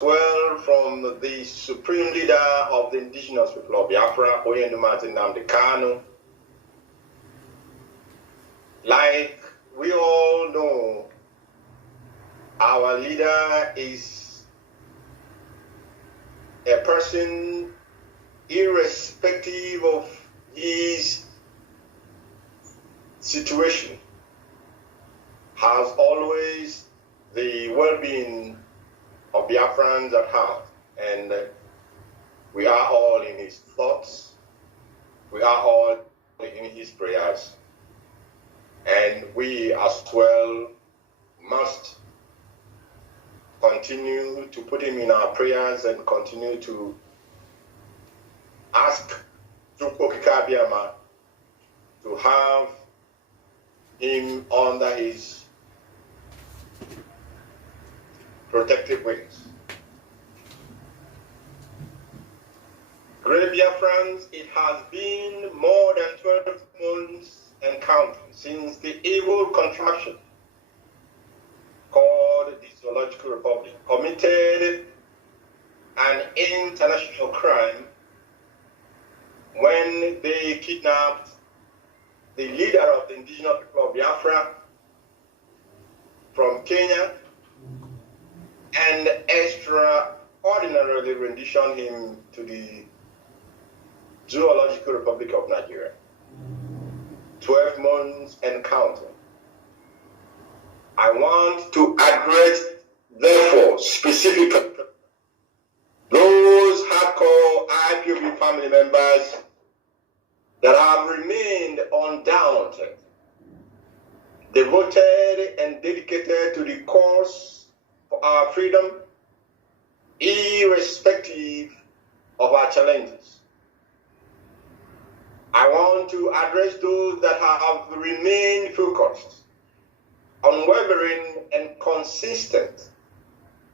well from the supreme leader of the indigenous people of Biafra, Nnamdi Kanu. Like we all know, our leader is a person, irrespective of his situation, has always the well-being of Biafrans at heart, and we are all in his thoughts, we are all in his prayers, and we as well must continue to put him in our prayers and continue to ask Chukwokikabiama to have him under his protective wings. Great Biafrans, it has been more than 12 months and counting since the evil contraption called the Zoological Republic committed an international crime when they kidnapped the leader of the indigenous people of Biafra from Kenya and extraordinarily renditioned him to the Zoological Republic of Nigeria. 12 months and counting. I want to address, therefore, specifically those hardcore IPOB family members that have remained undaunted, devoted and dedicated to the cause for our freedom, irrespective of our challenges. I want to address those that have remained focused, unwavering and consistent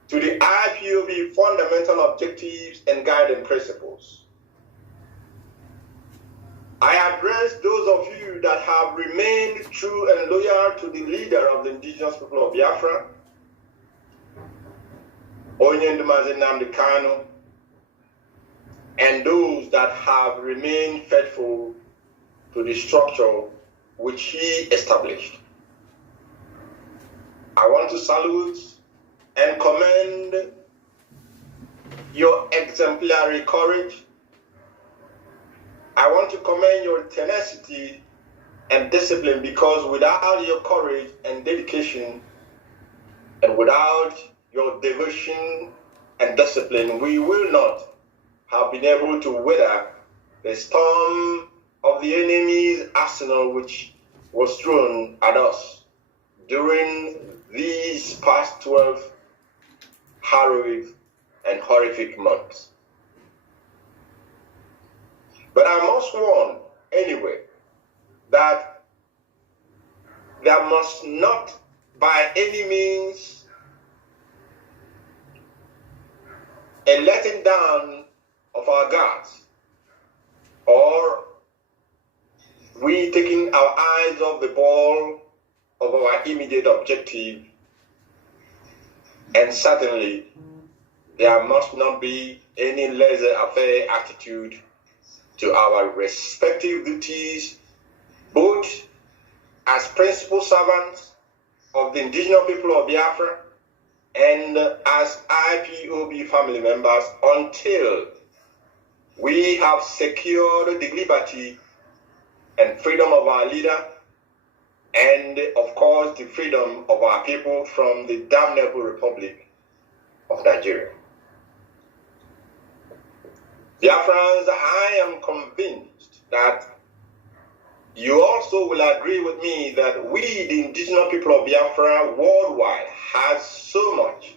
to the IPOB fundamental objectives and guiding principles. I address those of you that have remained true and loyal to the leader of the indigenous people of Biafra, Nnamdi Kanu, and those that have remained faithful to the structure which he established. I want to salute and commend your exemplary courage. I want to commend your tenacity and discipline, because without your courage and dedication and without your devotion and discipline, we will not have been able to weather the storm of the enemy's arsenal which was thrown at us during these past 12 harrowing and horrific months. But I must warn anyway that there must not by any means a letting down of our guards, or we taking our eyes off the ball of our immediate objective, and certainly there must not be any laissez-faire attitude to our respective duties, both as principal servants of the indigenous people of Biafra and as IPOB family members, until we have secured the liberty and freedom of our leader, and of course the freedom of our people from the damnable Republic of Nigeria. Biafrans, I am convinced that you also will agree with me that we, the indigenous people of Biafra worldwide, have so much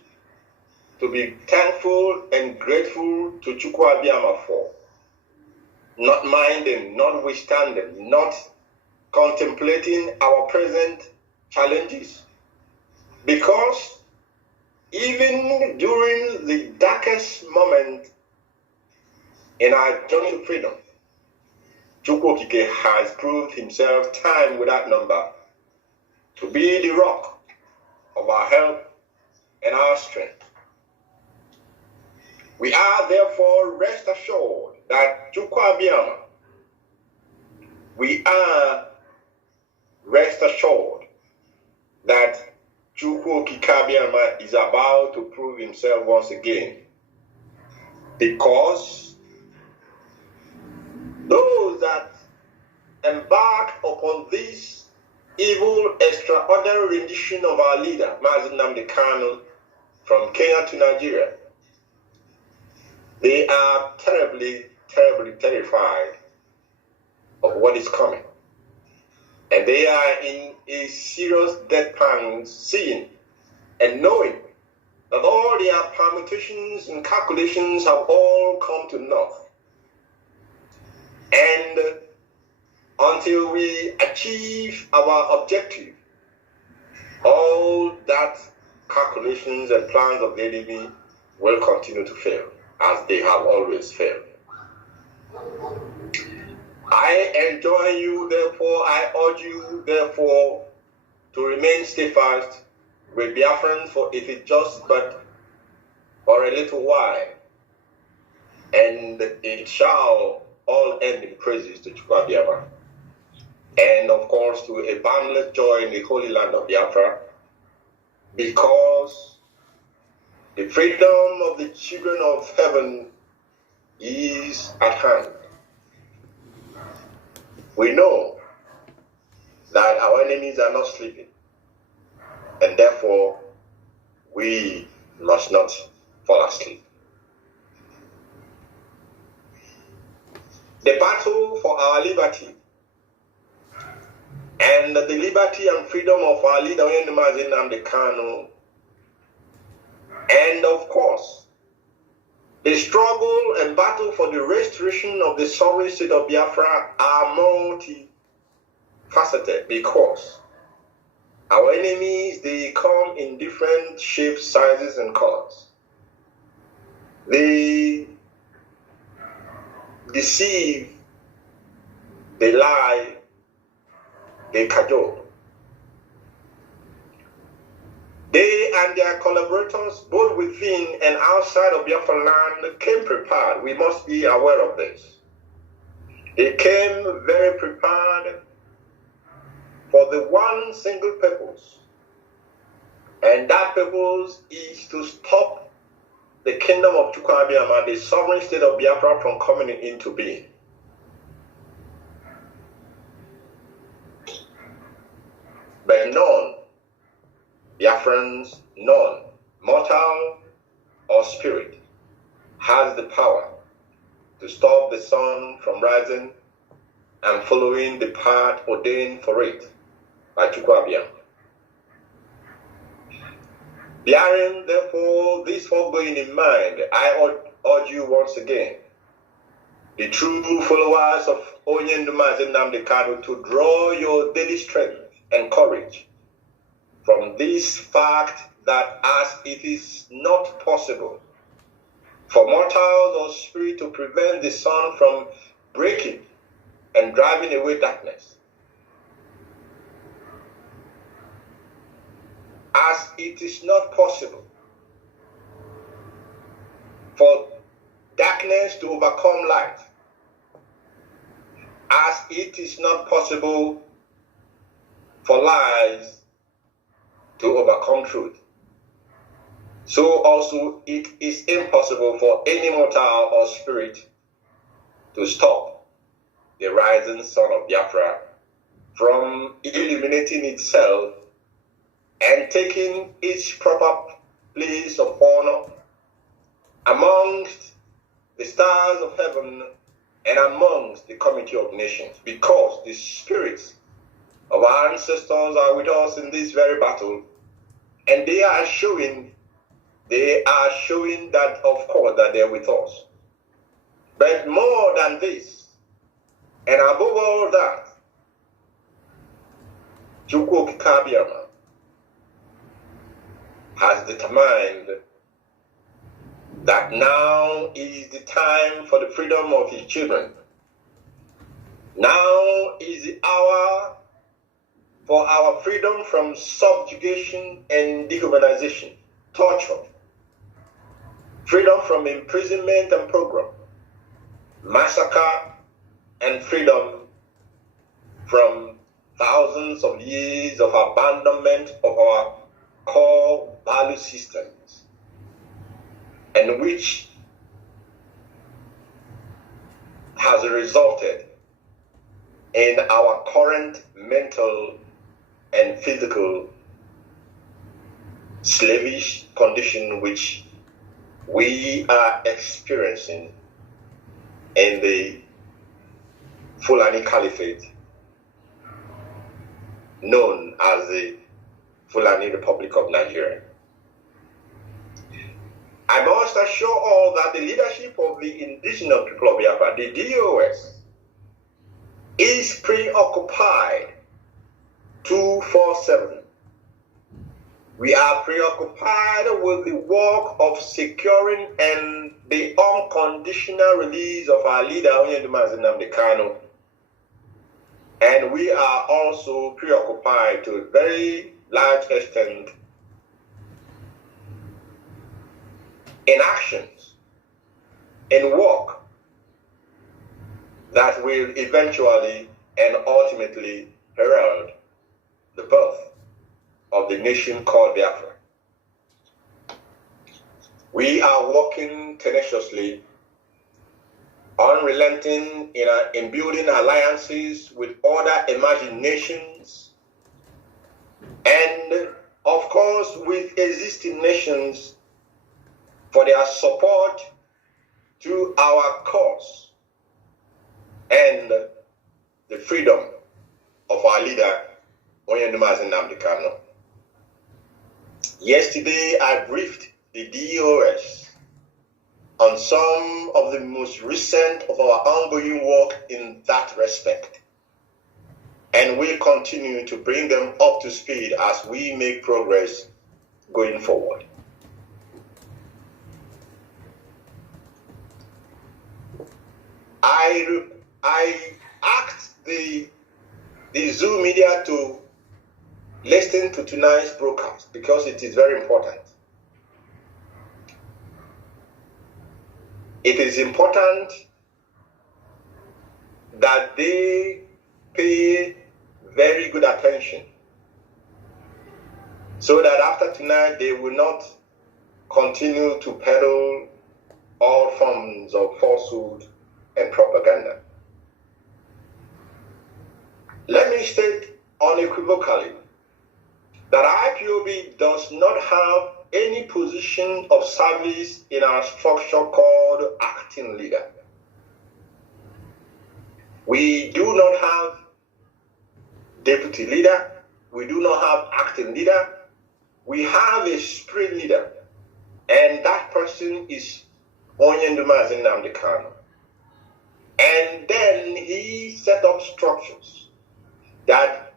to be thankful and grateful to Chukwuabiama for, not minding, notwithstanding, not contemplating our present challenges. Because even during the darkest moment in our journey to freedom, Chukwokike has proved himself time without number to be the rock of our help and our strength. We are therefore rest assured that Chukwabiama, we are rest assured that Chukwu Kikabiama is about to prove himself once again, because those that embark upon this evil, extraordinary rendition of our leader, Mazi Nnamdi Kanu, from Kenya to Nigeria, they are terribly, terribly terrified of what is coming. And they are in a serious deadpan, seeing and knowing that all their permutations and calculations have all come to naught. And until we achieve our objective, all that calculations and plans of the enemy will continue to fail, as they have always failed. I enjoin you, therefore, I urge you, therefore, to remain steadfast with Biafrans, for it is just but for a little while, and it shall all end in praises to Chukwabiama, and of course to a boundless joy in the holy land of Biafra, because the freedom of the children of heaven is at hand. We know that our enemies are not sleeping, and therefore we must not fall asleep. The battle for our liberty and the liberty and freedom of our leader, Mazi Nnamdi Kanu, and of course, the struggle and battle for the restoration of the sovereign state of Biafra are multifaceted, because our enemies, they come in different shapes, sizes, and colors. They deceive, they lie, they cajole. They and their collaborators, both within and outside of Biafra land, came prepared. We must be aware of this. They came very prepared for the one single purpose, and that purpose is to stop the kingdom of Chukwabiama, the sovereign state of Biafra, from coming into being. But none, Biafrans, none, mortal or spirit, has the power to stop the sun from rising and following the path ordained for it by Chukwabiama. Bearing, therefore, this foregoing in mind, I urge you once again, the true followers of Mazi Nnamdi Kanu, to draw your daily strength and courage from this fact that as it is not possible for mortals or spirit to prevent the sun from breaking and driving away darkness, as it is not possible for darkness to overcome light, as it is not possible for lies to overcome truth, so also it is impossible for any mortal or spirit to stop the rising sun of Biafra from illuminating itself and taking its proper place of honor amongst the stars of heaven and amongst the community of nations, because the spirits of our ancestors are with us in this very battle, and they are showing that, of course, that they're with us. But more than this, and above all that, Chukwu Kikabiama has determined that now is the time for the freedom of his children. Now is the hour for our freedom from subjugation and dehumanization, torture. freedom from imprisonment and pogrom, massacre, and freedom from thousands of years of abandonment of our core value systems, and which has resulted in our current mental and physical slavish condition which we are experiencing in the Fulani Caliphate, known as the Fulani Republic of Nigeria. I must assure all that the leadership of the indigenous people of Biafra, the DOS, is preoccupied 24/7. We are preoccupied with the work of securing and the unconditional release of our leader, Onyedumazin Nnamdi Kanu. And we are also preoccupied to a very large extent in actions, in work that will eventually and ultimately herald the birth of the nation called Biafra. We are working tenaciously, unrelenting in building alliances with other emerging nations, and of course with existing nations for their support to our cause and the freedom of our leader, Onyedumazin Nnamdi Kanu. Yesterday, I briefed the DOS on some of the most recent of our ongoing work in that respect, and we'll continue to bring them up to speed as we make progress going forward. I asked the Zoo media to listen to tonight's broadcast because it is very important. It is important that they pay very good attention so that after tonight they will not continue to peddle all forms of falsehood and propaganda. Let me state unequivocally that IPOB does not have any position of service in our structure called acting leader. We do not have deputy leader. We do not have acting leader. We have a spirit leader, and that person is Onyedumazin Nnamdi Kanu. And then he set up structures that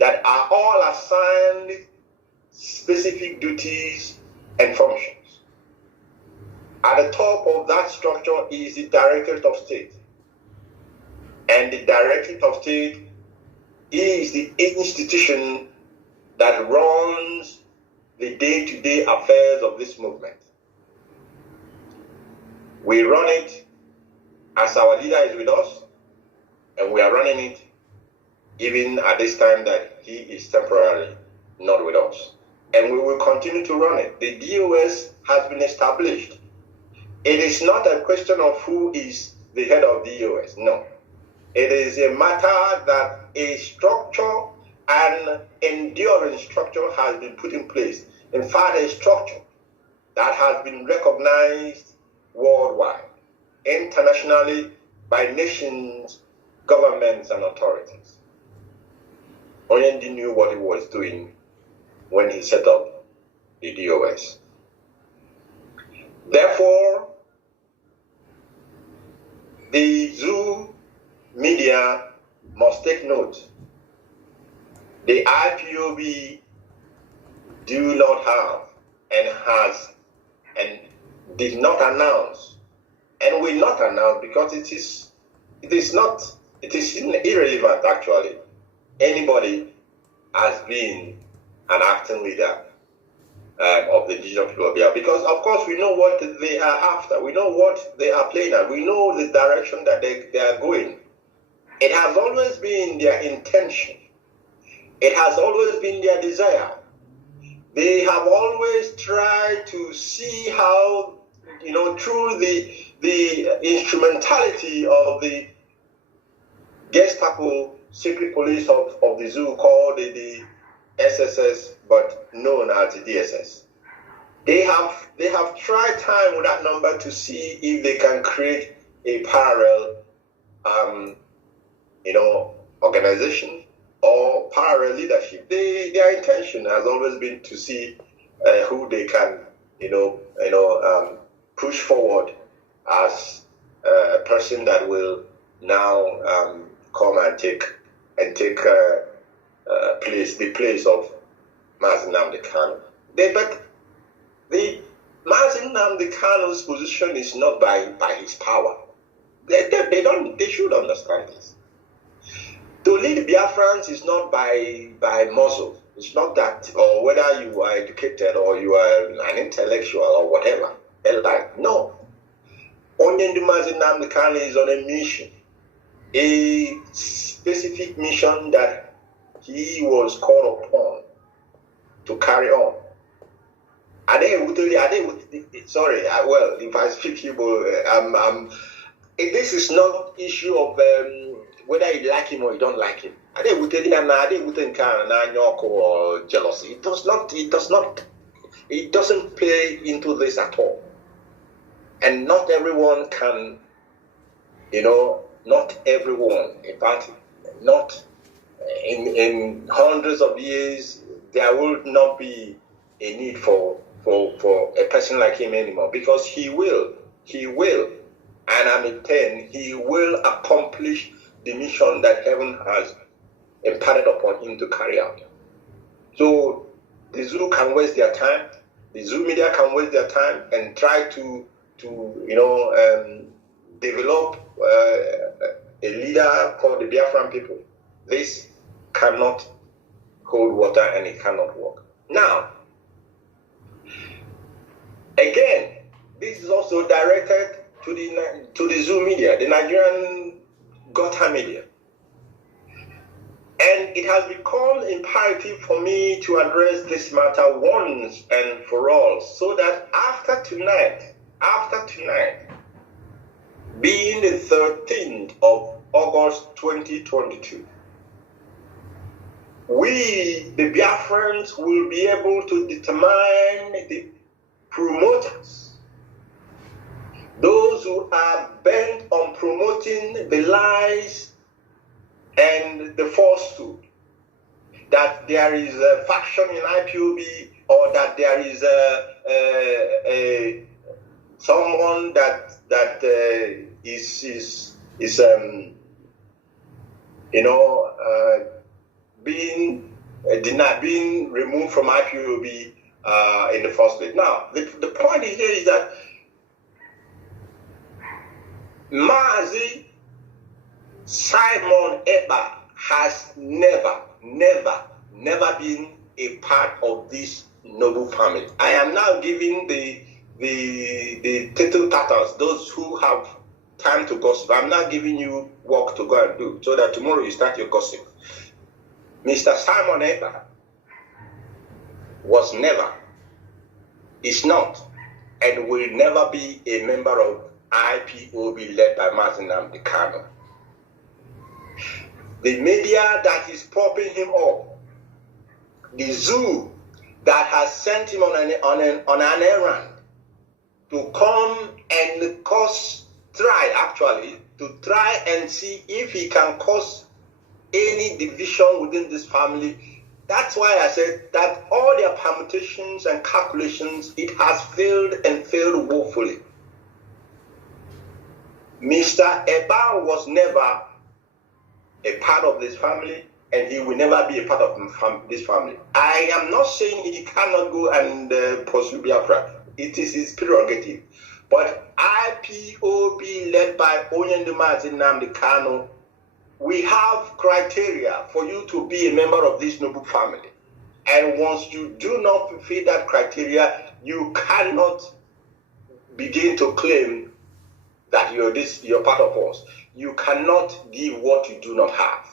are all assigned specific duties and functions. At the top of that structure is the Directorate of State. And the Directorate of State is the institution that runs the day-to-day affairs of this movement. We run it as our leader is with us, and we are running it even at this time that he is temporarily not with us. And we will continue to run it. The DOS has been established. It is not a question of who is the head of the DOS, no. It is a matter that a structure, an enduring structure has been put in place. In fact, a structure that has been recognized worldwide, internationally, by nations, governments, and authorities. Onyendi knew what he was doing when he set up the DOS. Therefore, the Zoo media must take note. The IPOB do not have and has and did not announce and will not announce, because it is irrelevant actually. Anybody has been an acting leader of the indigenous people of Biafra. Because, of course, we know what they are after. We know what they are playing at. We know the direction that they are going. It has always been their intention. It has always been their desire. They have always tried to see how, through the instrumentality of the Gestapo secret police of the zoo called the SSS, but known as the DSS. They have tried time with that number to see if they can create a parallel, organization or parallel leadership. Their intention has always been to see who they can, push forward as a person that will now come and take the place of Mazi Nnamdi Kanu. But the Mazi Nnamdi Kanu's position is not by his power. They should understand this. To lead Biafrans is not by muscle. It's not that, or whether you are educated or you are an intellectual or whatever. No. Only the Mazi Nnamdi Kanu is on a mission, a specific mission that he was called upon to carry on. Sorry, well, if I speak Igbo, this is not issue of whether you like him or you don't like him. Or jealousy. It doesn't play into this at all. And not everyone can, not everyone, in fact, not in hundreds of years, there will not be a need for a person like him anymore, because he will, and I'm in 10, he will accomplish the mission that heaven has imparted upon him to carry out. So the Zoo can waste their time, the Zoo media can waste their time and try to develop a leader for the Biafran people. This cannot hold water and it cannot work. Now, again, this is also directed to the Zoo media, the Nigerian Gota media. And it has become imperative for me to address this matter once and for all, so that after tonight, being the 13th of August 2022, we, the Biafrans, will be able to determine the promoters, those who are bent on promoting the lies and the falsehood, that there is a faction in IPOB, or that there is someone that is being denied, being removed from IPOB in the first place. Now, the point here is that Mazi Simon Ekpa has never been a part of this noble family. I am now giving the tittle tatters, those who have time to gossip. I'm not giving you work to go and do, so that tomorrow you start your gossip. Mr. Simon Ekpa was never, is not, and will never be a member of IPOB led by Mazi Nnamdi Kanu. The media that is propping him up, the Zoo that has sent him on an errand to come and try and see if he can cause any division within this family. That's why I said that all their permutations and calculations, it has failed and failed woefully. Mr. Ekpa was never a part of this family, and he will never be a part of this family. I am not saying he cannot go and pursue Biafra. It is his prerogative. But IPOB led by Mazi Nnamdi Kanu, we have criteria for you to be a member of this noble family. And once you do not fulfill that criteria, you cannot begin to claim that you're part of us. You cannot give what you do not have.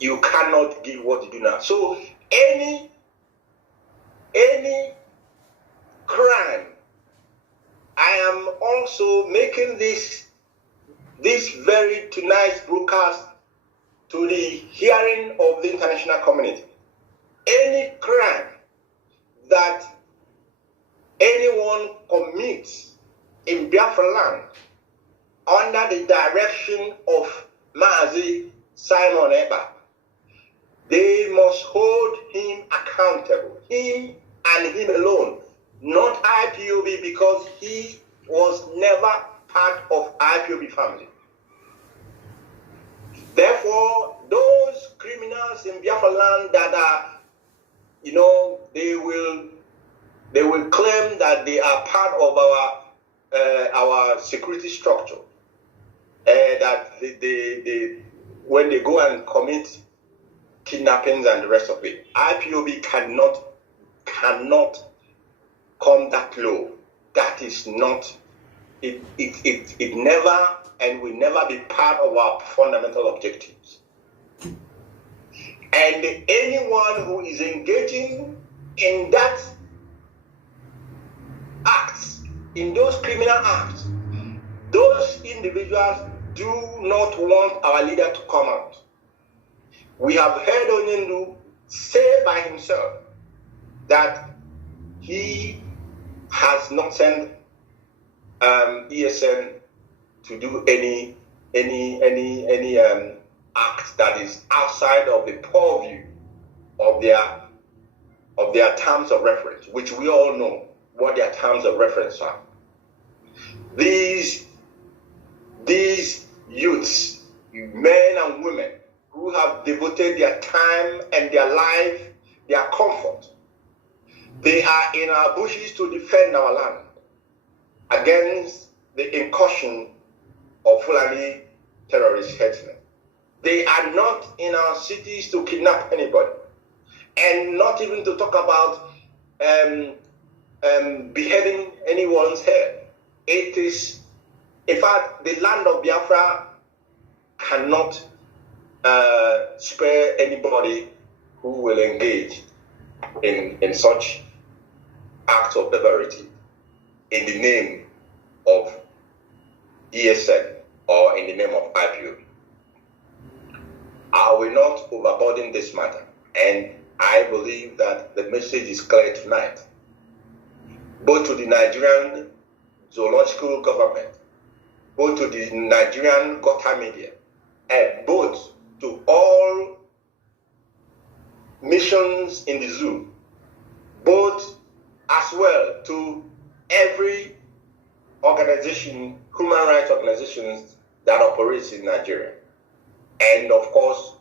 You cannot give what you do not have. So any crime, I am also making this very tonight's broadcast to the hearing of the international community. Any crime that anyone commits in Biafra land under the direction of Mazi Simon Eba, they must hold him accountable, him and him alone, not IPOB, because he was never part of IPOB family. Therefore, those criminals in Biafra land that are, they will claim that they are part of our security structure, that they when they go and commit kidnappings and the rest of it, IPOB cannot come that low. That is not it never and will never be part of our fundamental objectives. And anyone who is engaging in that acts, in those criminal acts, those individuals do not want our leader to come out. We have heard Onyendu say by himself that he has not sent ESN to do any act that is outside of the purview of their terms of reference, which we all know what their terms of reference are. These youths, men and women, who have devoted their time and their life, their comfort, they are in our bushes to defend our land against the incursion of Fulani terrorist herdsmen. They are not in our cities to kidnap anybody, and not even to talk about beheading anyone's head. It is, in fact, the land of Biafra cannot spare anybody who will engage in such acts of barbarity in the name of ESN or in the name of IPOB. I will not overburden this matter, and I believe that the message is clear tonight, both to the Nigerian zoological government, both to the Nigerian Gota media, and both to all missions in the zoo, both as well to every organization, human rights organizations that operates in Nigeria. And of course,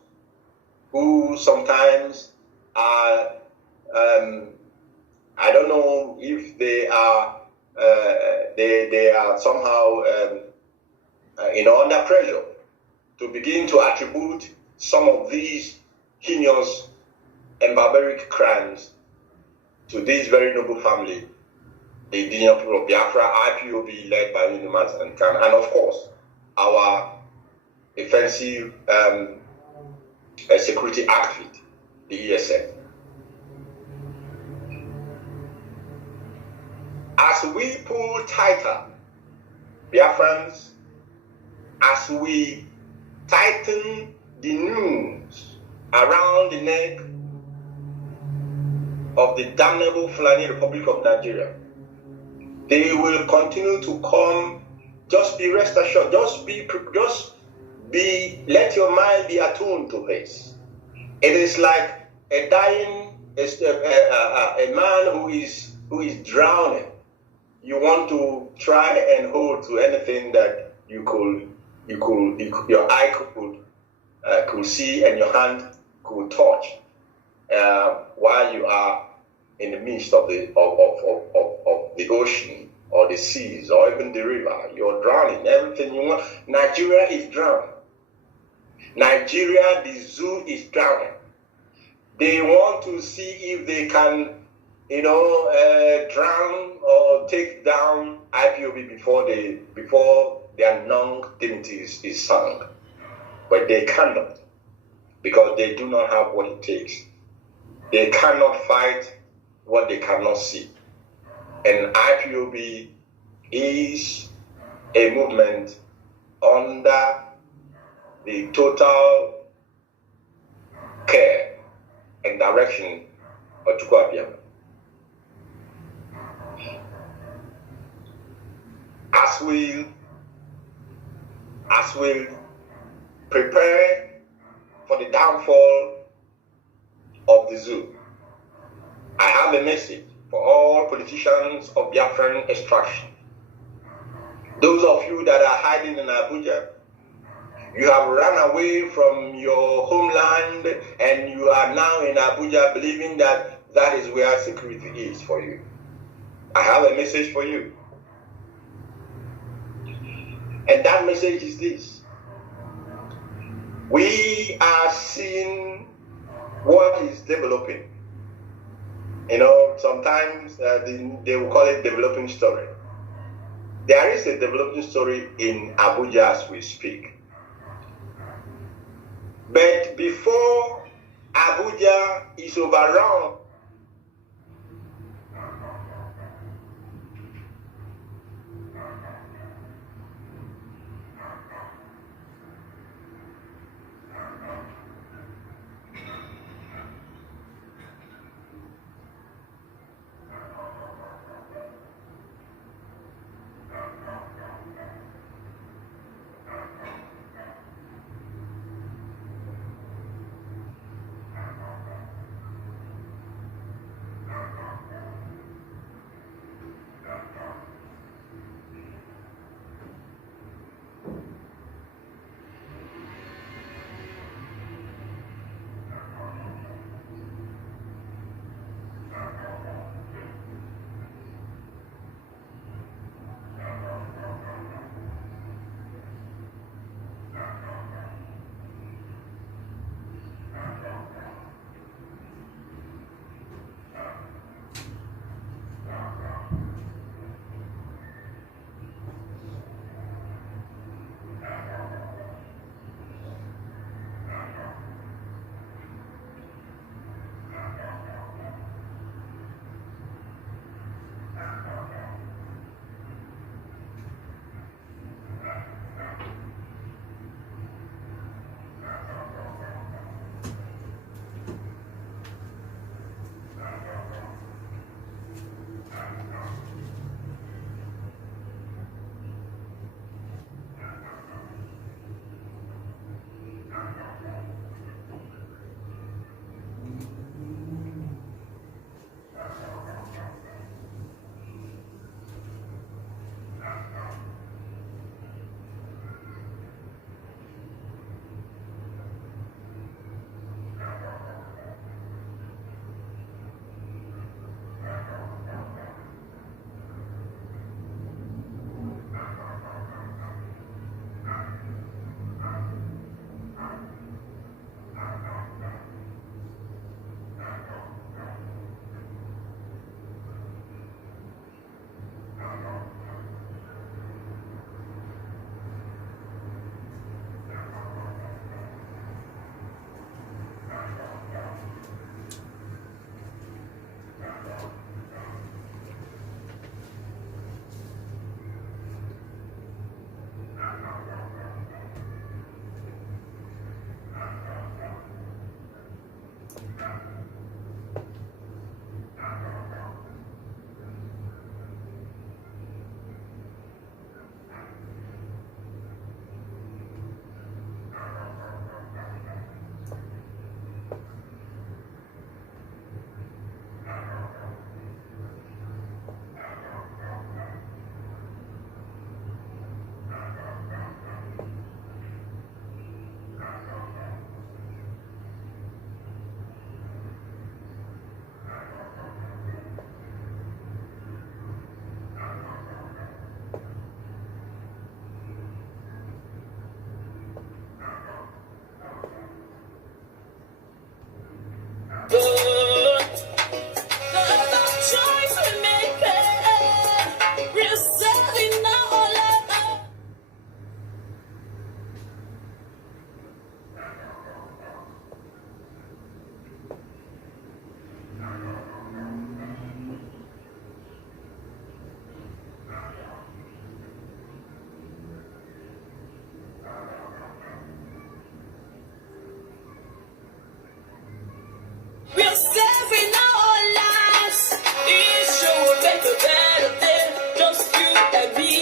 who sometimes are, I don't know if they are somehow, under pressure to begin to attribute some of these heinous and barbaric crimes to this very noble family, the indigenous people of Biafra, IPOB led by Unimans and Khan, and of course, our defensive security outfit, the ESN. As we pull tighter, Biafrans, as we tighten the noose around the neck of the damnable Fulani Republic of Nigeria, they will continue to come. Just be rest assured. Let your mind be attuned to this. It is like a man who is drowning. You want to try and hold to anything that your eye could see and your hand could touch, while you are in the midst of the ocean or the seas or even the river. You're drowning. Everything you want. Nigeria is drowning. Nigeria, the zoo is drowning. They want to see if they can, drown or take down IPOB before their non-dignity is sunk. But they cannot, because they do not have what it takes. They cannot fight what they cannot see. And IPOB is a movement under the total care and direction of Biafra. As we prepare for the downfall of the zoo, I have a message for all politicians of Biafran extraction. Those of you that are hiding in Abuja, you have run away from your homeland and you are now in Abuja believing that that is where security is for you. I have a message for you. And that message is this. We are seeing what is developing. Sometimes they will call it developing story. There is a developing story in Abuja as we speak. But before Abuja is overrun, saving our lives. This show will make a better day, just you and me.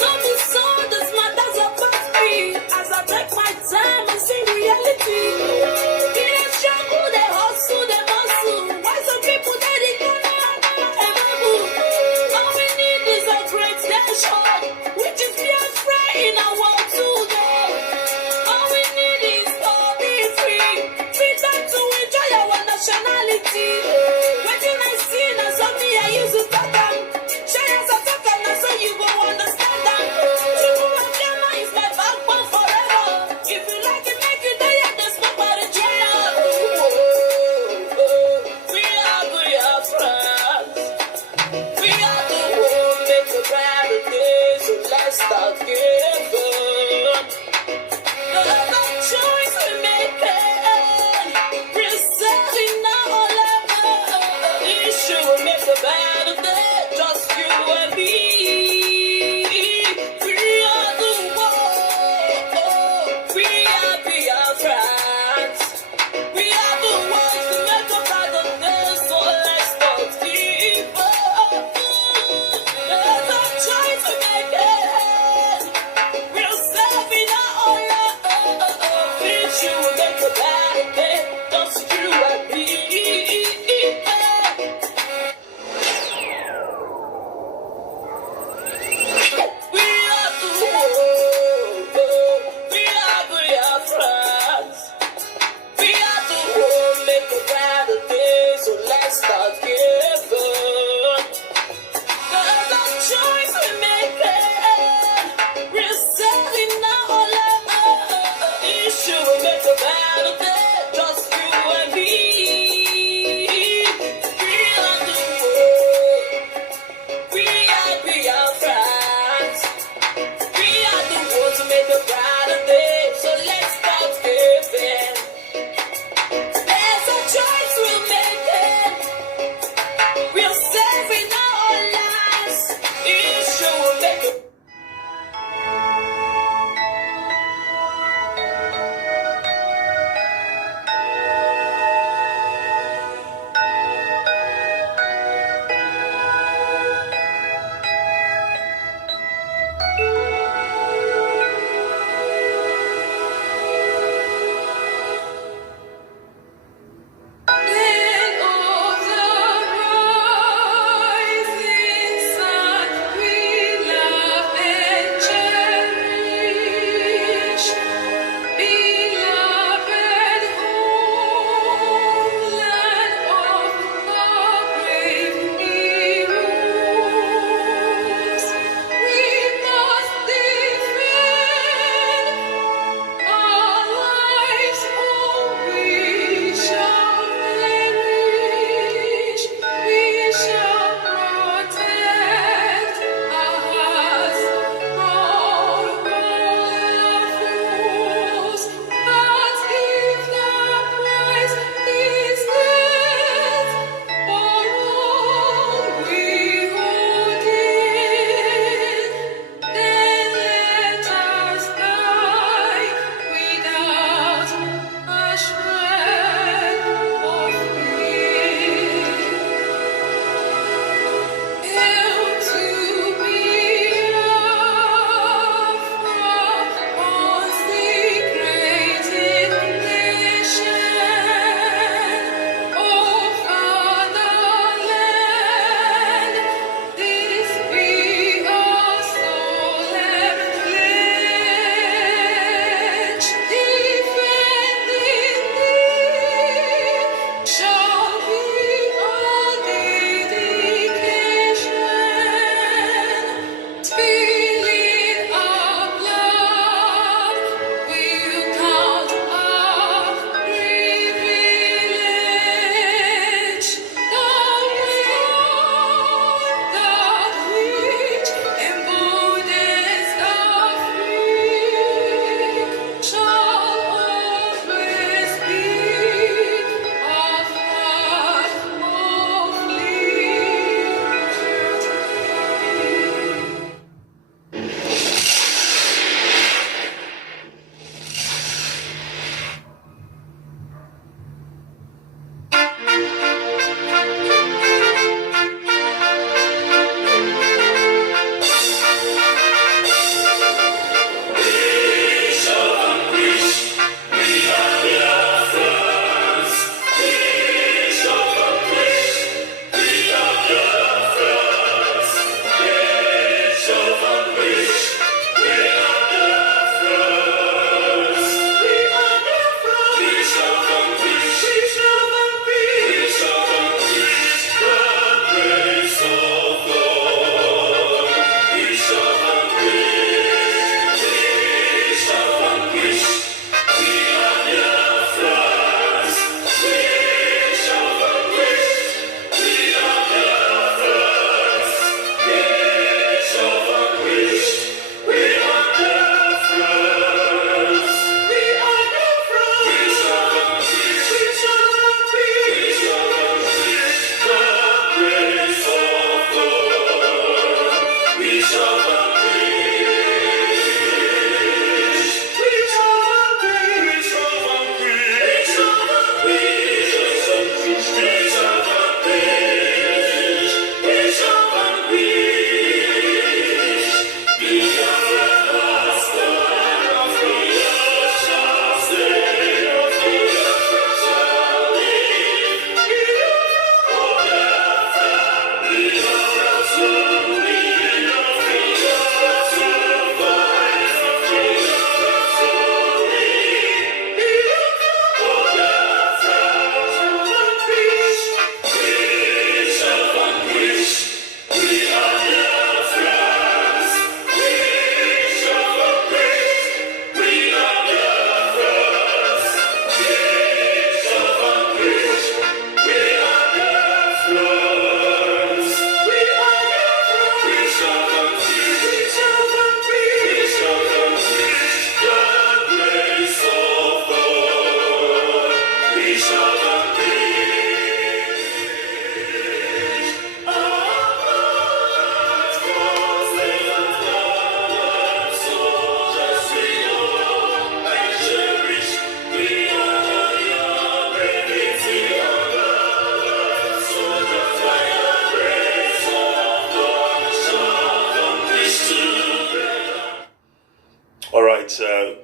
Don't be so this matters about me as I take my time and see reality. They struggle, they hustle, they muscle. Why some people they gonna ever move? All we need is a great nation, which is Biafra in our world today. All we need is to be free, freedom to enjoy our nationality. When I see that something I used to talk on, share us a talk on, so you go understand that. Chukwu is my backbone forever. If you like it, make it day at the smoke by the journal. We are Biafrans. We are the one make a better day, so let's start giving. The choice we make, we're serving our life. This should make a better day, just you and me. We are the one, we are Biafrans. We are the ones to make a better day, so let's start giving. There's a choice we make, we're serving our life. This should make a better day, just you and me.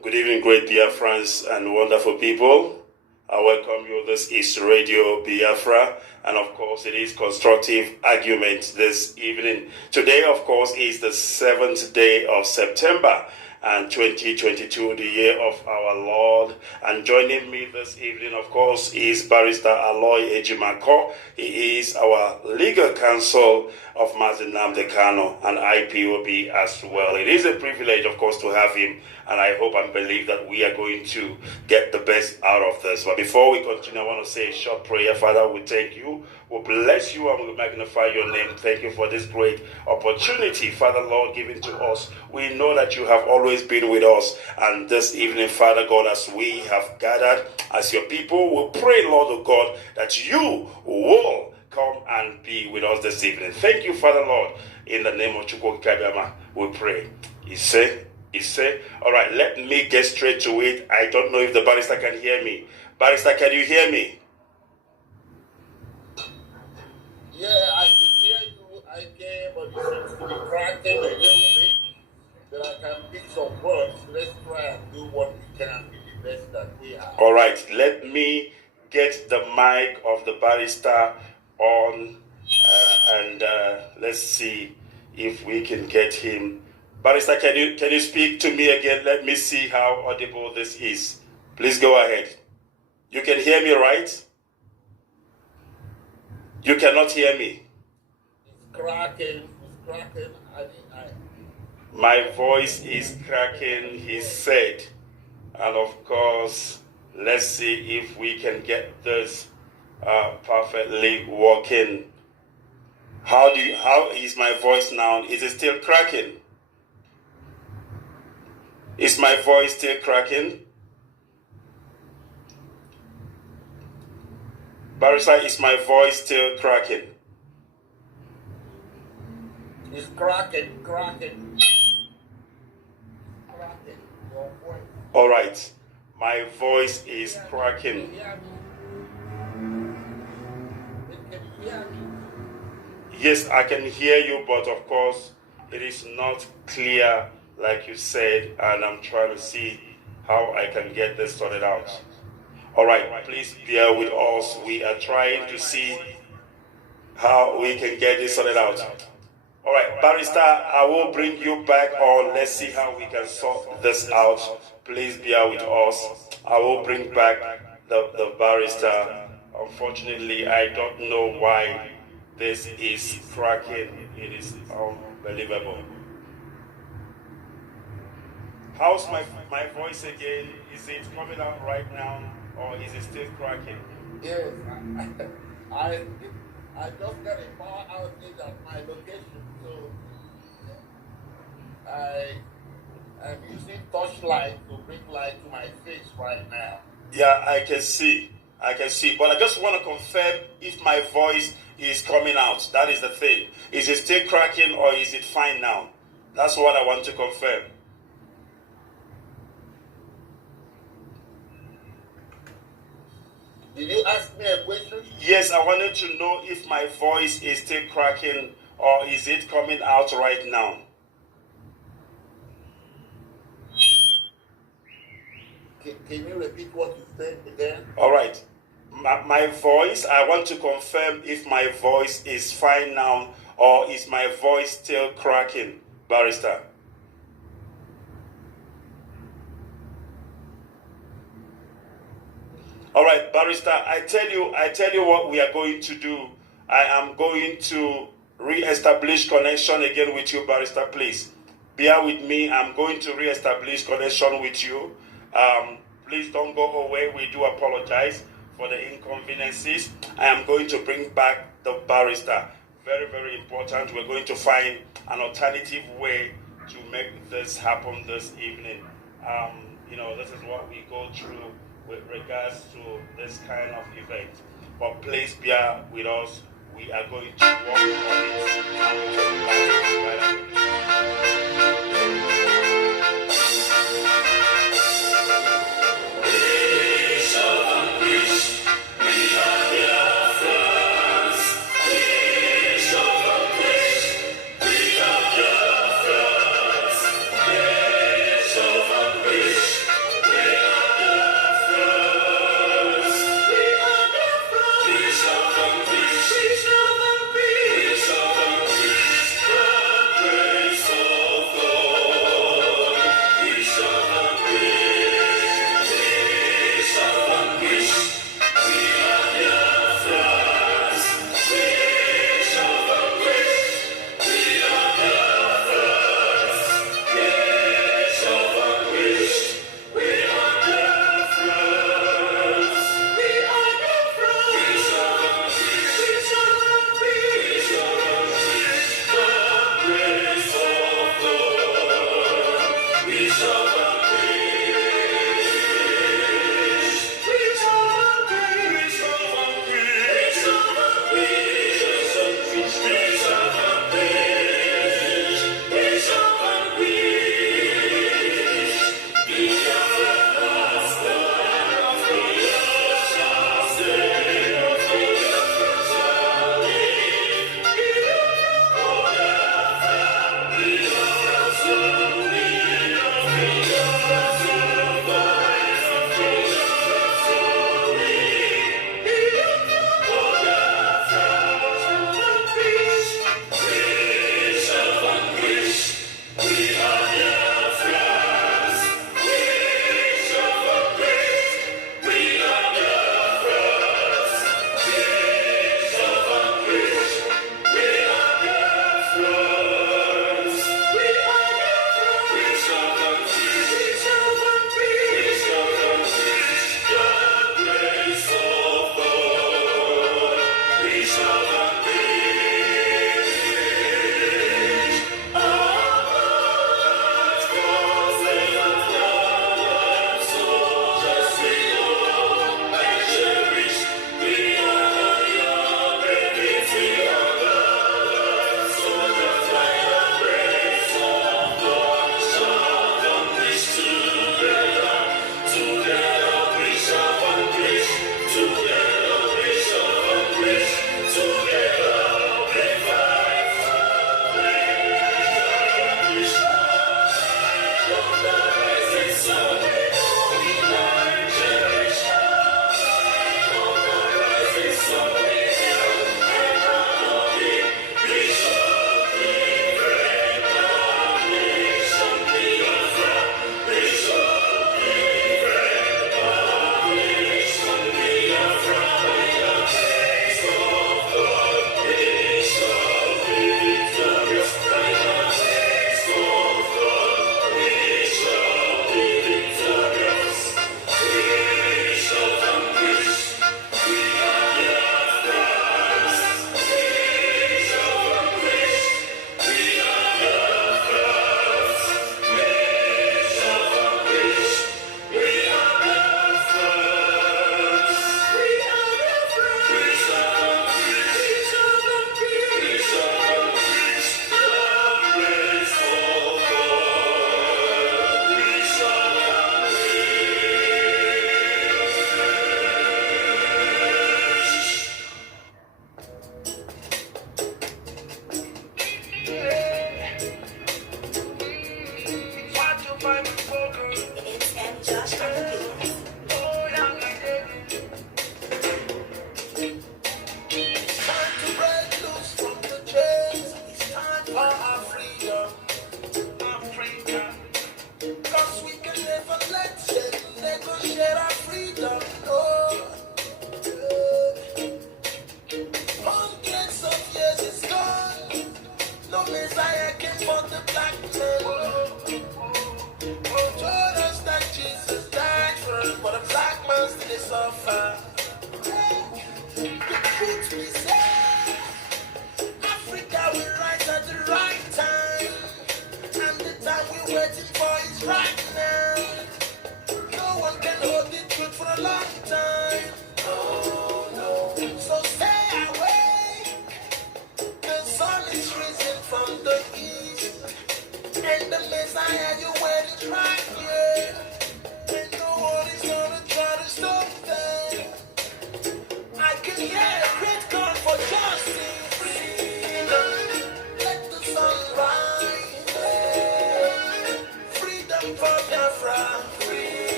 Good evening, great Biafrans and wonderful people. I welcome you. This is Radio Biafra, and of course, it is constructive argument this evening. Today, of course, is the 7th day of September and 2022, the year of our Lord. And joining me this evening, of course, is Barrister Aloy Ejimako. He is our legal counsel of Mazi Nnamdi Kanu and IPOB as well. It is a privilege, of course, to have him, and I hope and believe that we are going to get the best out of this. But before we continue, I want to say a short prayer. Father, we thank you, we bless you, and we magnify your name. Thank you for this great opportunity, Father, Lord, given to us. We know that you have always been with us, and this evening, Father God, as we have gathered as your people, we pray, Lord of God, that you will come and be with us this evening. Thank you, Father, Lord. In the name of Chukwu Kabiyama, we pray. He said, all right, let me get straight to it. I don't know if the barrister can hear me. Barrister, can you hear me? Yeah, I can hear you. I can, but it seems to be cracking a little bit. But I can pick some words. Let's try and do what we can with the best that we have. All right, let me get the mic of the barrister on, and let's see if we can get him. Barrister, can you speak to me again? Let me see how audible this is. Please go ahead. You can hear me, right? You cannot hear me. It's cracking. My voice is cracking, he said. And of course, let's see if we can get this perfectly working. How is my voice now? Is it still cracking? Is my voice still cracking? Barrister, is my voice still cracking? It's cracking. All right, my voice is cracking. Yes, I can hear you, but of course, it is not clear like you said, and I'm trying to see how I can get this sorted out. All right, please bear with us. We are trying to see how we can get this sorted out. All right, Barrister, I will bring you back on. Let's see how we can sort this out. Please bear with us. I will bring back the barrister. Unfortunately, I don't know why this is cracking. It is unbelievable. How's my voice again? Is it coming out right now, or is it still cracking? Yes, I just got a power outage at my location, so I'm using torchlight to bring light to my face right now. Yeah, I can see, but I just want to confirm if my voice is coming out. That is the thing. Is it still cracking, or is it fine now? That's what I want to confirm. Did you ask me a question? Yes, I wanted to know if my voice is still cracking or is it coming out right now? Can you repeat what you said again? All right. My voice, I want to confirm if my voice is fine now or is my voice still cracking, Barrister? All right, Barrister, I tell you what we are going to do. I am going to re-establish connection again with you, Barrister, please. Bear with me. I'm going to re-establish connection with you. Please don't go away. We do apologize for the inconveniences. I am going to bring back the barrister. Very, very important. We're going to find an alternative way to make this happen this evening. This is what we go through with regards to this kind of event. But please bear with us. We are going to work on it and we will be back.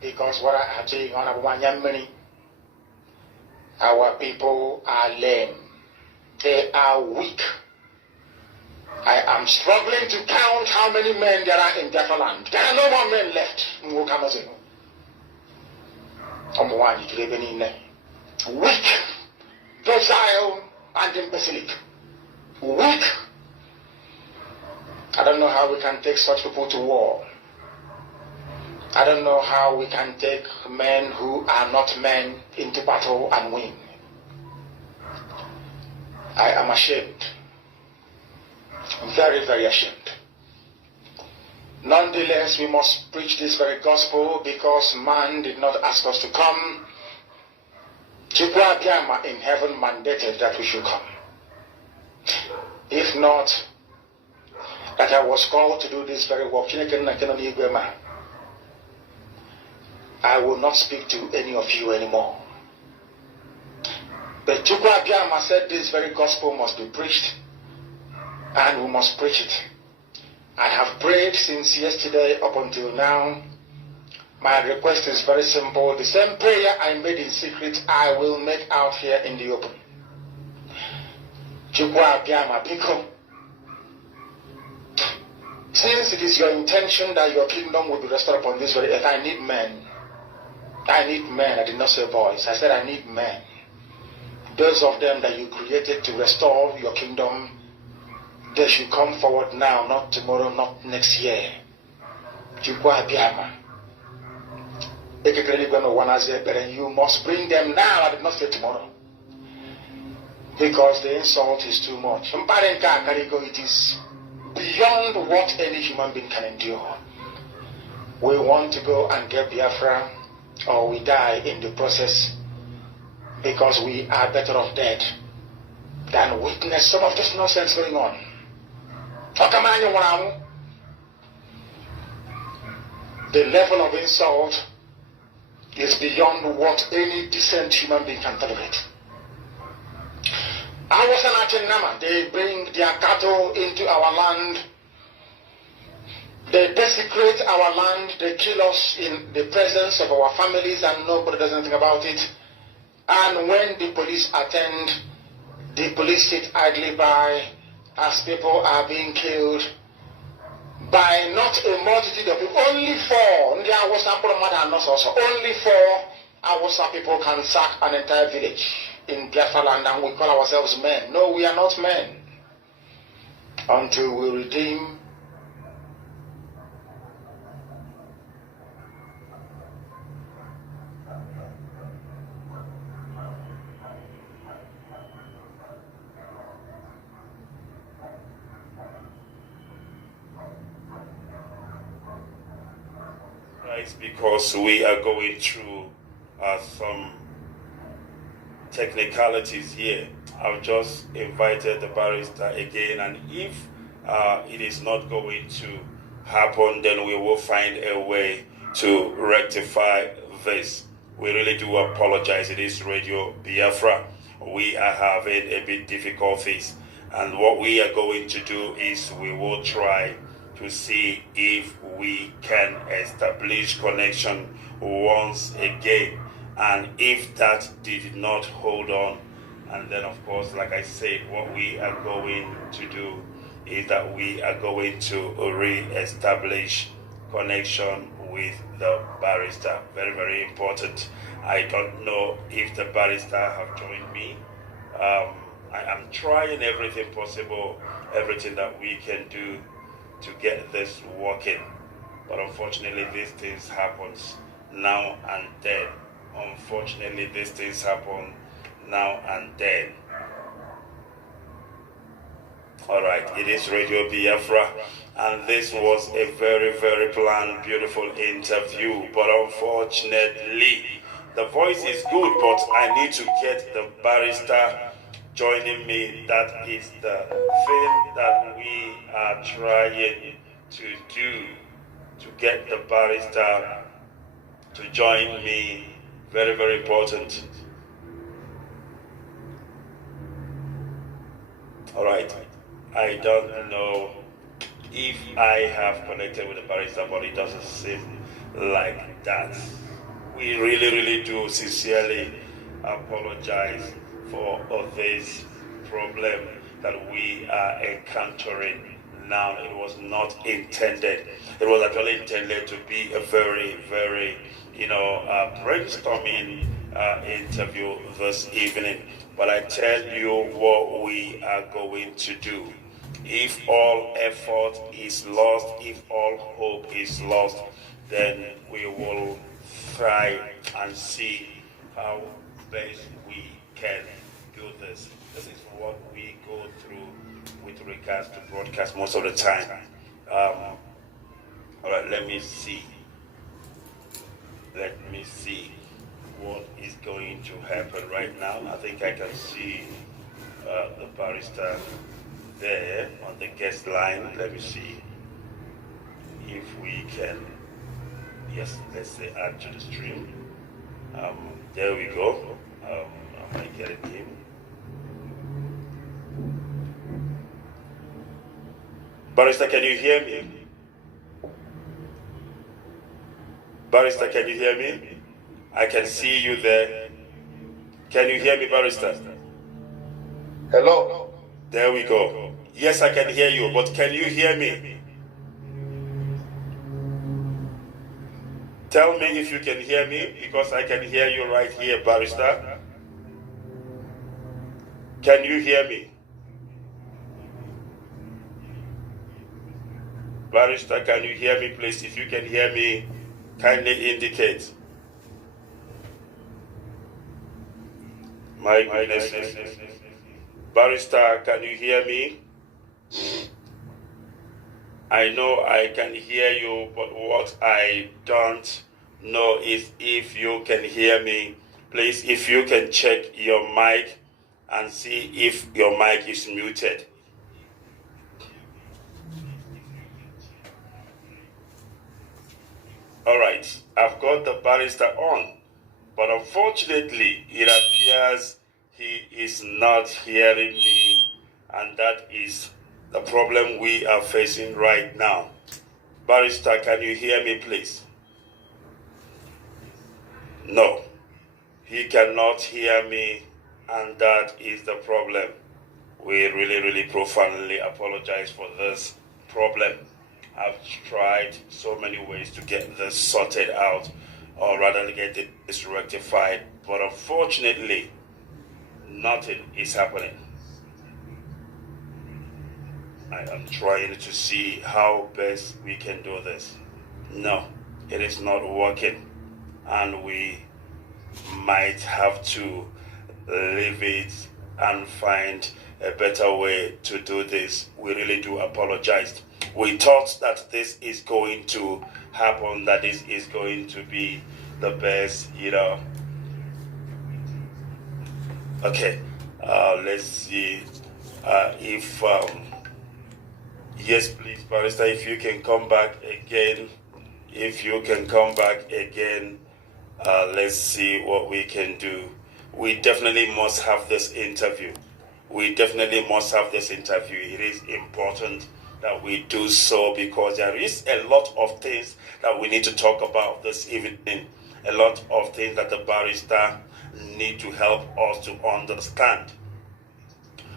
because what I am saying on Yamani, our people are lame. They are weak. I am struggling to count how many men there are in Biafra land. There are no more men left. Weak, docile, and imbecilic. Weak. I don't know how we can take such people to war. I don't know how we can take men who are not men into battle and win. I am ashamed. Very, very ashamed. Nonetheless, we must preach this very gospel because man did not ask us to come. Chukwa in heaven mandated that we should come. If not, that I was called to do this very work, I will not speak to any of you anymore. But Chukwa said this very gospel must be preached, and we must preach it. I have prayed since yesterday up until now. My request is very simple. The same prayer I made in secret, I will make out here in the open. Chukwa Abiyama Biko, since it is your intention that your kingdom will be restored upon this very earth, I need men. I need men. I did not say boys. I said I need men. Those of them that you created to restore your kingdom, they should come forward now, not tomorrow, not next year. Chukwa Abiyama. You must bring them now. I did not say tomorrow. Because the insult is too much. It is beyond what any human being can endure. We want to go and get Biafra, or we die in the process, because we are better off dead than witness some of this nonsense going on. The level of insult is beyond what any decent human being can tolerate. I was an Achenama. They bring their cattle into our land. They desecrate our land. They kill us in the presence of our families and nobody does anything about it. And when the police attend, the police sit idly by as people are being killed by not a multitude of people. Only four. Only four Awusa people can sack an entire village in Biafra land, and we call ourselves men. No, we are not men. Until we redeem because we are going through some technicalities here. I've just invited the barrister again, and if it is not going to happen, then we will find a way to rectify this. We really do apologize. It is Radio Biafra. We are having a bit difficulties, and what we are going to do is we will try to see if we can establish connection once again. And if that did not hold on, and then of course, like I said, what we are going to do is that we are going to re-establish connection with the barrister. Very, very important. I don't know if the barrister have joined me. I am trying everything possible, everything that we can do to get this working, but unfortunately these things happen now and then. Unfortunately these things happen now and then. Alright, it is Radio Biafra, and this was a very, very planned, beautiful interview, but unfortunately the voice is good, but I need to get the barrister joining me. That is the thing that we are trying to do, to get the barrister to join me. Very, very important. All right. I don't know if I have connected with the barrister, but it doesn't seem like that. We really do sincerely apologize for this problem that we are encountering now. It was not intended. It was actually intended to be a very brainstorming interview this evening. But I tell you what we are going to do. If all effort is lost, if all hope is lost, then we will try and see how best we can do this. This is what we go through with regards to broadcast most of the time. All right, let me see. Let me see what is going to happen right now. I think I can see the barrister there on the guest line. Let me see if we can. Yes, let's say add to the stream. There we go. Am I getting him? Barrister, can you hear me? Barrister, can you hear me? I can see you there. Can you hear me, Barrister? Hello? There we go. Yes, I can hear you, but can you hear me? Tell me if you can hear me, because I can hear you right here, Barrister. Can you hear me? Barrister, can you hear me, please? If you can hear me, kindly indicate. My goodness. Barrister, can you hear me? I know I can hear you, but what I don't know is if you can hear me. Please, if you can check your mic and see if your mic is muted. All right, I've got the barrister on, but unfortunately, it appears he is not hearing me, and that is the problem we are facing right now. Barrister, can you hear me, please? No, he cannot hear me, and that is the problem. We really profoundly apologize for this problem. I've tried so many ways to get this sorted out, or rather get this rectified, but unfortunately, nothing is happening. I am trying to see how best we can do this. No, it is not working, and we might have to leave it and find a better way to do this. We really do apologize. We thought that this is going to happen, that this is going to be the best, Okay, let's see if, yes, please, Barrister, if you can come back again. If you can come back again, let's see what we can do. We definitely must have this interview. We definitely must have this interview. It is important that we do so, because there is a lot of things that we need to talk about this evening. A lot of things that the barrister need to help us to understand.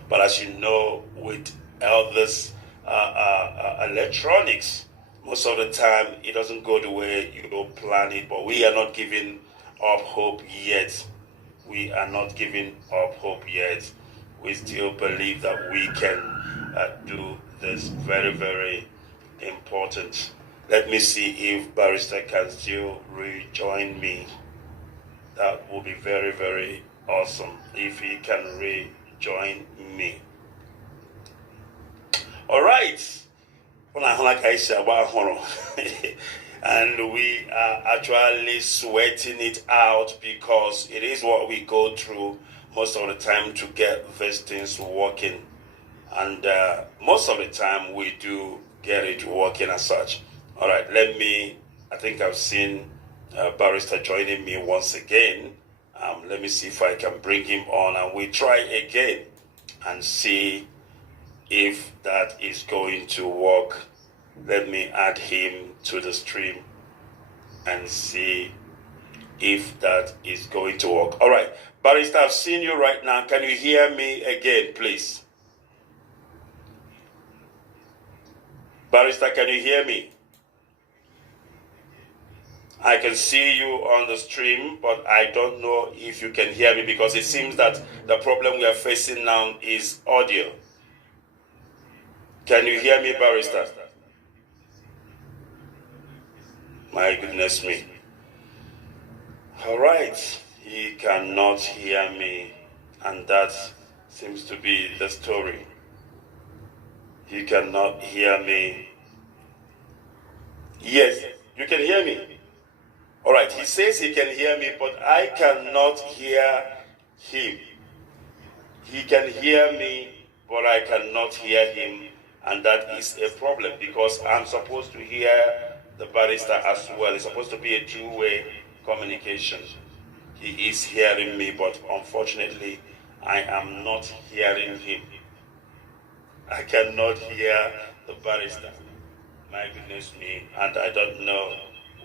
But as you know, with all this electronics, most of the time it doesn't go the way you plan it. But we are not giving up hope yet. We are not giving up hope yet. We still believe that we can do this. Very important. Let me see if Barrister can still rejoin me. That will be very awesome if he can rejoin me. All right. And we are actually sweating it out, because it is what we go through most of the time to get these things working. And most of the time we do get it working as such. All right, I think I've seen Barrister joining me once again. Let me see if I can bring him on, and we try again and see if that is going to work. Let me add him to the stream. and see if that is going to work. All right, Barrister, I've seen you right now. Can you hear me again, please? Barrister, can you hear me? I can see you on the stream, but I don't know if you can hear me because it seems that the problem we are facing now is audio. Can you hear me, Barrister? My goodness me. All right, he cannot hear me, and that seems to be the story. He cannot hear me. Yes, you can hear me. All right, he says he can hear me, but I cannot hear him. He can hear me, but I cannot hear him, and that is a problem because I'm supposed to hear the barrister as well. It's supposed to be a two-way communication. He is hearing me, but unfortunately, I am not hearing him. I cannot hear the barrister. My goodness me, and I don't know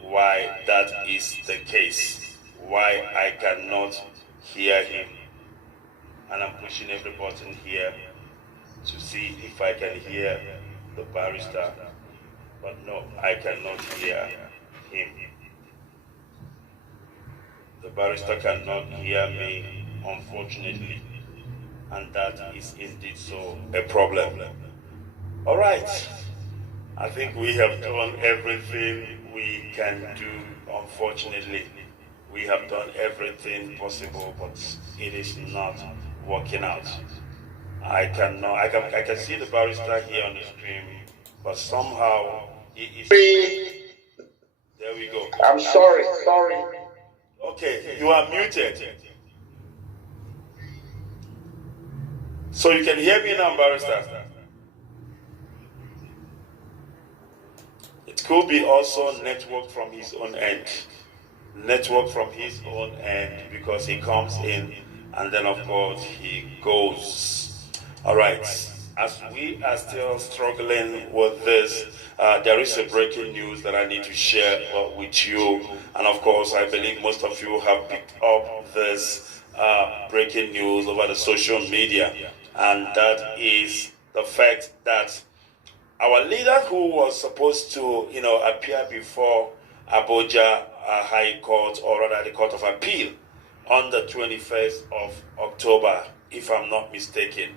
why that is the case. Why I cannot hear him. And I'm pushing every button here to see if I can hear the barrister. But no, I cannot hear him. The barrister cannot hear me, unfortunately. And that is indeed so a problem. All right. I think we have done everything we can do, unfortunately. We have done everything possible, but it is not working out. I can see the barrister here on the screen, but somehow he is... There we go. I'm sorry. Okay, you are muted. So you can hear me now, barrister? It could be also network from his own end. Network from his own end because he comes in and then of course he goes. All right. As we are still struggling with this, there is a breaking news that I need to share with you. And of course, I believe most of you have picked up this breaking news over the social media. And that is the fact that our leader who was supposed to, appear before Abuja High Court, or rather the Court of Appeal, on the 21st of October, if I'm not mistaken.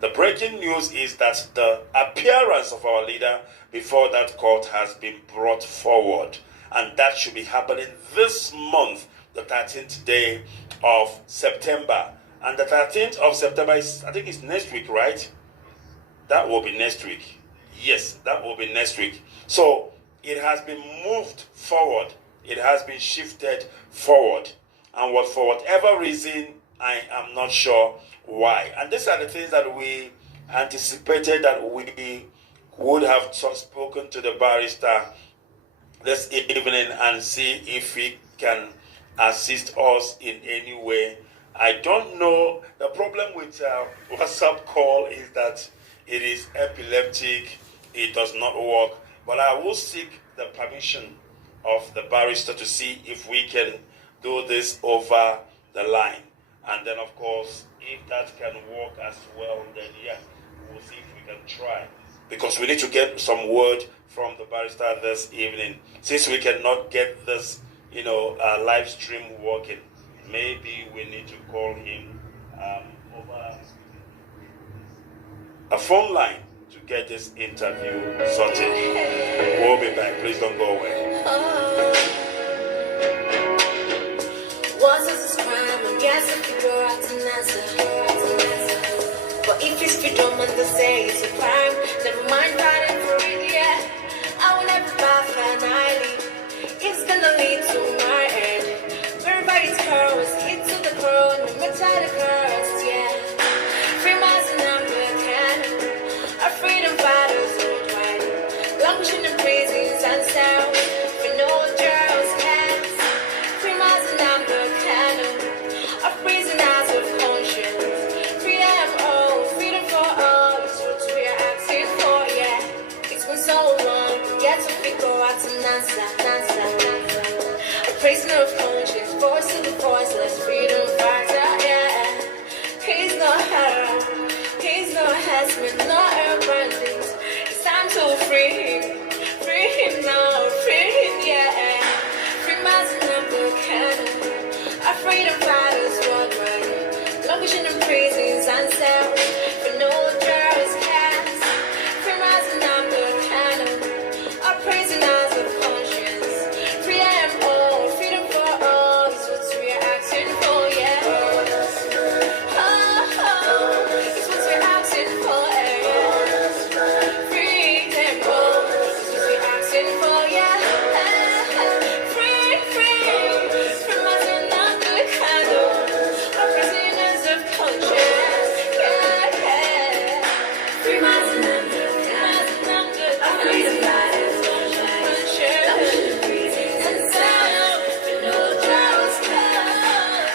The breaking news is that the appearance of our leader before that court has been brought forward. And that should be happening this month, the 13th day of September. And the 13th of September is, I think it's next week, right? That will be next week. Yes, that will be next week. So it has been moved forward. It has been shifted forward. And for whatever reason, I am not sure why. And these are the things that we anticipated that we would have spoken to the barrister this evening and see if he can assist us in any way. I don't know. The problem with WhatsApp call is that it is epileptic. It does not work. But I will seek the permission of the barrister to see if we can do this over the line. And then, of course, if that can work as well, then yeah, we'll see if we can try. Because we need to get some word from the barrister this evening. Since we cannot get this, live stream working, maybe we need to call him over a phone line to get this interview sorted. We'll be back. Please don't go away. What is this crime? I guess if you go out and answer. But if it's freedom and they say it's a crime, never mind fighting for it, yeah. I will never buy for an island. It's gonna lead to my end. Wherever it curls, hit to the crown, no matter the curse, yeah. Free minds and number cannon. Our freedom fighters worldwide. Launching in prisons and cells. For no girls, cats. Free minds and number cannon. Our prisoners of conscience. Free MO, freedom for all. It's what we are asking for, yeah. It's been so long. Get to figure out an answer. Prisoner of conscience, voice to the voiceless, freedom fighter, yeah. He's not her, he's not husband, not her bandit. It's time to free him now, free him, yeah. Free Martin of the cannon, our freedom fighters worldwide, languishing in prisons and cells, for no terrorist camps. Free Martin of the cannon, our prisoners of conscience. Free I am all, freedom for all is what we are asking for, yeah. Oh, it's what we're asking for, yeah. Free them all is what we're asking for, yeah. Free Martin of the candle, our prisoners of conscience, yeah. Free Martin of the candle, our freedom fighters, conscience. And sound, for no trials come.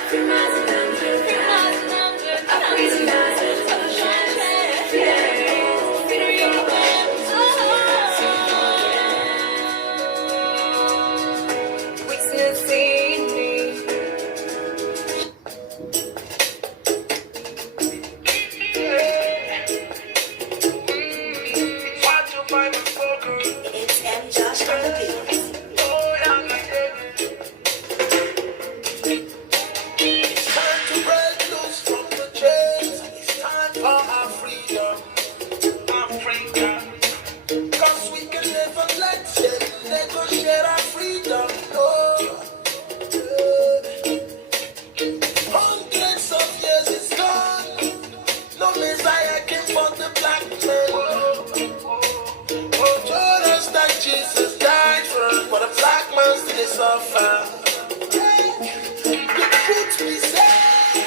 Free Martin of the our prisoners of conscience, yeah. Free your witnessing me. It's M. Josh on the beat. It's time to break loose from the chains. It's time for our freedom. Africa. 'Cause we can never let them negotiate our freedom. No. Hundreds of years is gone. No Messiah came for the black man. Told us that Jesus died for us, but a black man still suffer. The truth be said,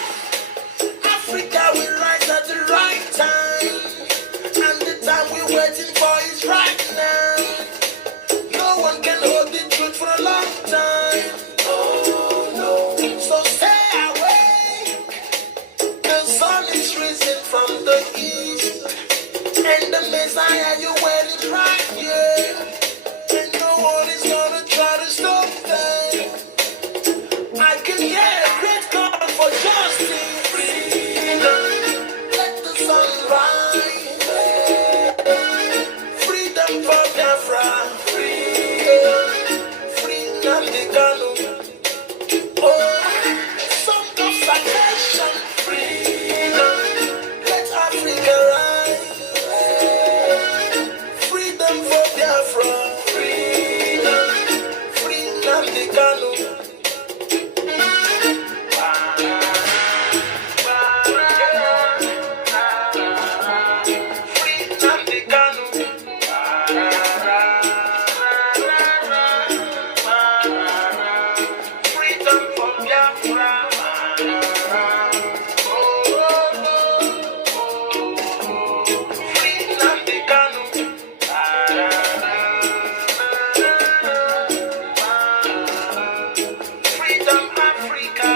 Africa will rise at the right time, and the time we're waiting for is right now. No one can hold the truth for a long time. Oh no! So stay awake. The sun is risen from the east, and the Messiah you wait is right here, and no one is gonna try to stop them. I can hear a great call for justice. Freedom, let the sun rise. Freedom for Biafra. Freedom the Ganu. Oh, song of salvation. Freedom, let Africa rise. Freedom for Biafra. Freedom the Ganu. Freedom the Ganu. Freedom for Biafra. Freedom the Ganu. Freedom Africa.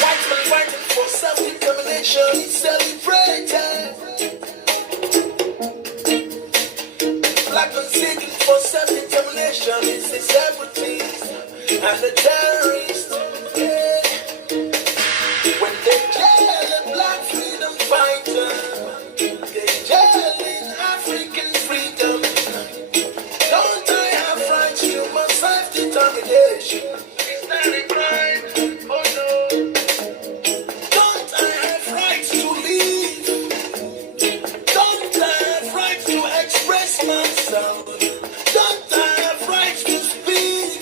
White man fighting for self-determination is celebrated. Black man seeking for self-determination is the separatists and the terrorists. Yeah. When they jail a black freedom fighter, they jailing African freedom. Don't I have rights to my self-determination? Is that a crime? Oh no. Don't I have rights to live? Don't I have rights to express myself? Don't I have rights to speak?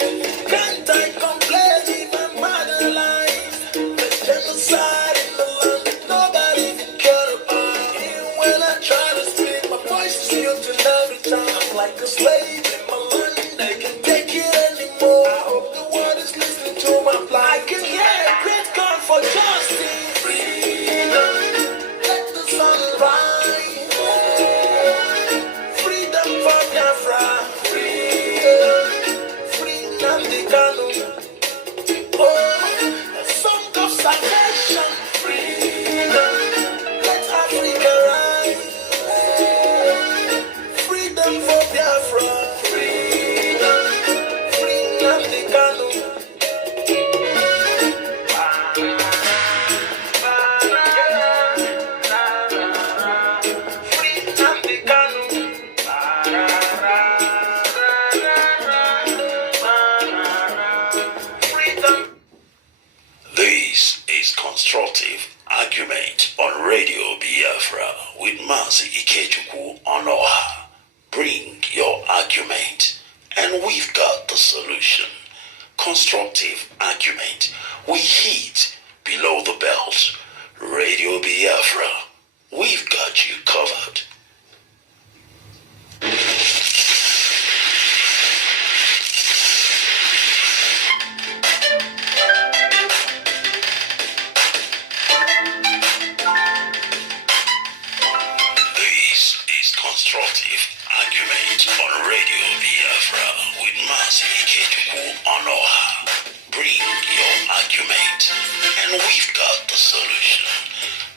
Can't I complain if I'm marginalized? The genocide in the land that nobody even care about. Even when I try to speak, my voice is muted every time. I'm like a slave in my land, they can take it anymore. I hope the world is listening to my plight. I can hear a great call for justice. Freedom, let the sun rise. Freedom for Biafra. Freedom the Kanu. constructive argument. We hit below the belt. Radio Biafra, we've got you covered. This is constructive argument on Radio Biafra with Ejimako Aloy. Bring your argument, and we've got the solution.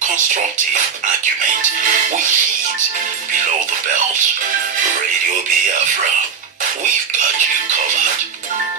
Constructive argument. We hit below the belt. Radio Biafra, we've got you covered.